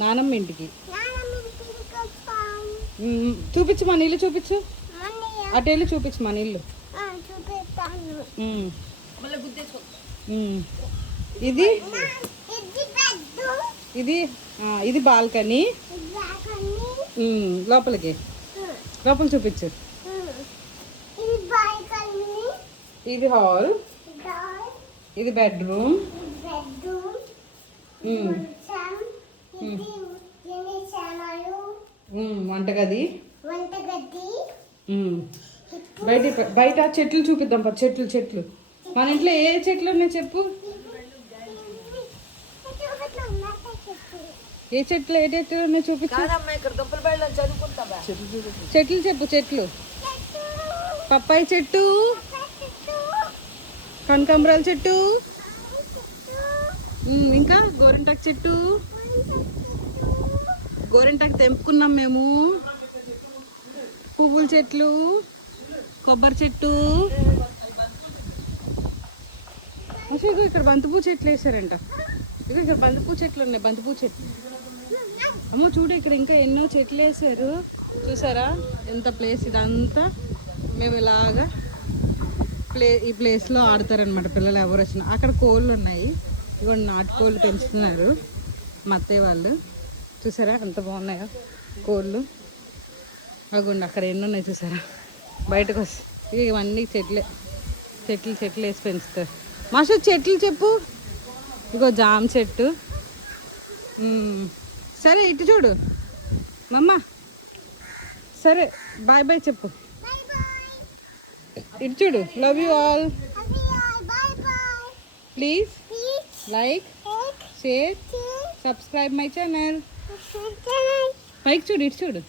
నానమ్మ ఇంటికి. చూపించు మన ఇల్లు చూపించు. అటు వెళ్ళి చూపించు మన ఇల్లు చూపిస్తాను. మ్మ్. మ్మ్. ఇది? ఇది ఇది? ఆ, ఇది బాల్కనీ. లోపలికి. లోపల చూపించు. ఇది బాల్కని. ఇది హాల్. ఇది బెడ్రూమ్ బెడ్రూమ్ మ్మ్. మంచం ఇది ఎన్ని సామాన్లు మ్మ్. వంటగది వంటగది? మ్మ్. బయట బయట చెట్లు చూపిద్దాం పా చెట్లు చెట్లు. మన ఇంట్లో ఏ చెట్లు ఉన్నాయి చెప్పు? ఏ చెట్లు ఏ చెట్లు ఉన్నాయి చూపించు. చెట్లు చెప్పు చెట్లు. పప్పాయి చెట్టు. కనకాంబరాల చెట్టు. ఇంకా గోరింటాకు చెట్టు. గోరింటాకు తెంపుకున్నాం మేము. పువ్వుల చెట్లు కొబ్బరి చెట్టు. అసలు ఇగో ఇక్కడ బంతిపూ చెట్లు వేసారంట. ఇగో ఇక్కడ బంతిపూ చెట్లు ఉన్నాయి బంతిపూ చెట్లు. అమ్మో చూడు ఇక్కడ ఇంకా ఎన్నో చెట్లు వేసారు. చూసారా? ఎంత ప్లేస్ ఇదంతా? మేము ఇలాగా ప్లే ఈ ప్లేస్లో ఆడతారనమాట పిల్లలు ఎవరు వచ్చినా. అక్కడ కోళ్ళు ఉన్నాయి. ఇవ్వండి నాటుకోళ్ళు పెంచుతున్నారు. మా అత్తయ్య వాళ్ళు. చూసారా ఎంత బాగున్నాయో కోళ్ళు. అగోండి అక్కడ ఎన్ని ఉన్నాయి చూసారా? బయటకు వస్తాయి ఇవన్నీ చెట్లే. చెట్లు చెట్లు వేసి పెంచుతారు. మాస్టర్ చెట్లు చెప్పు. ఇగో జామ చెట్టు. సరే ఇటు చూడు. మమ్మ. సరే బాయ్ బాయ్ చెప్పు. ఇటు చూడు. Love you all. Please. Like share subscribe my channel పైకి చూడు ఇటు చూడు.